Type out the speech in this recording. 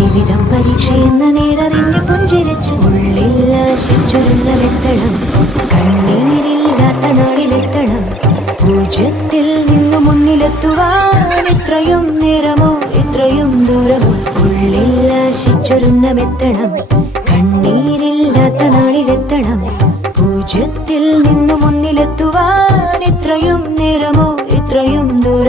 ജീവിതം പരീക്ഷയെന്ന നേരറിഞ്ഞു പുഞ്ചിരിച്ച് ഉള്ളിൽ ആശിച്ചൊരുങ്ങമെത്തണം. കണ്ണീരില്ലാത്ത നാളിലെത്തണം. പൂജ്യത്തിൽ നിന്നു മുന്നിലെത്തുവാൻ ഇത്രയും നേരമോ ഇത്രയും ദൂരമോ? ഉള്ളിൽ ആശിച്ചൊരുങ്ങമെത്തണം. കണ്ണീരില്ലാത്ത നാളിലെത്തണം. പൂജ്യത്തിൽ നിന്നു മുന്നിലെത്തുവാൻ ഇത്രയും നേരമോ ഇത്രയും ദൂരം?